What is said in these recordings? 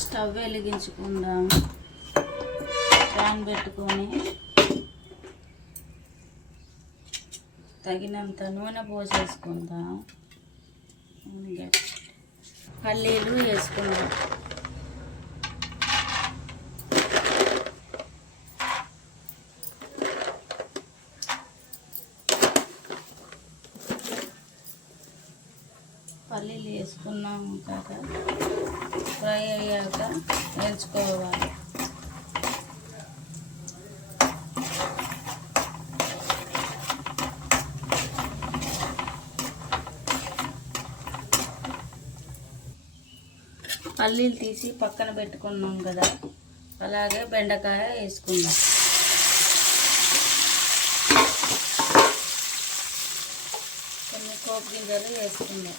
Stove వెలిగించుకుందాం. Pan పెట్టుకొని తగినంత నూనె పోసేసుకుందాం. పల్లీలు వేసుకుందాం. పల్లీలు వేసుకున్నాం కాక ఫ్రై అయ్యాక వేయించుకోవాలి. పల్లీలు తీసి పక్కన పెట్టుకున్నాం కదా, అలాగే బెండకాయ వేసుకుందాం. కొన్ని పోపు గింజలు వేసుకుందాం.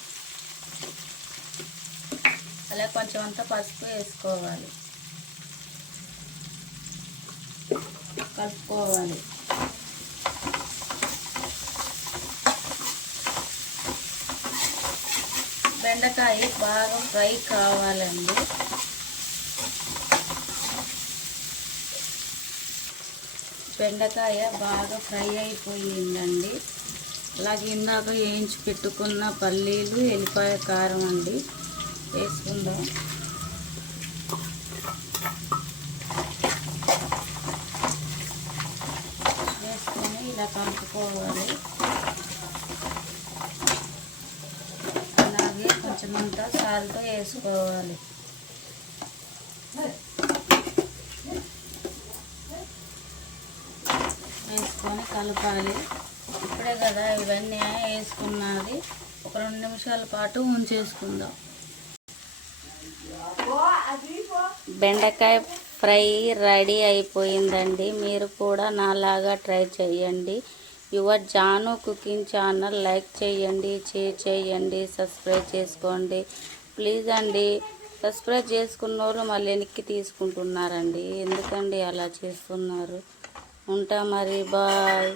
అలా కొంచెం అంతా పసుపు వేసుకోవాలి, కలుపుకోవాలి. బెండకాయ బాగా ఫ్రై కావాలండి. బెండకాయ బాగా ఫ్రై అయిపోయిందండి. అలాగే ఇందాక వేయించి పెట్టుకున్న పల్లీలు, ఎల్లిపాయ కారం అండి వేసుకుందాం. వేసుకొని ఇలా కలుపుకోవాలి. అలాగే కొంచెం అంతా సాల్ట్ వేసుకోవాలి. వేసుకొని కలపాలి. ఇప్పుడే కదా ఇవన్నీ వేసుకున్నది, ఒక 2 నిమిషాల పాటు ఉంచేసుకుందాం. బెండకాయ ఫ్రై రెడీ అయిపోయిందండి. మీరు కూడా నాలాగా ట్రై చేయండి. Your Janu cooking channel like చేయండి, షేర్ చేయండి, సబ్స్క్రైబ్ చేసుకోండి ప్లీజ్ అండి. సబ్స్క్రైబ్ చేసుకున్న వాళ్ళు మళ్ళీ వెనక్కి తీసుకుంటున్నారండి. ఎందుకండి అలా చేస్తున్నారు? ఉంటా మరి, బాయ్.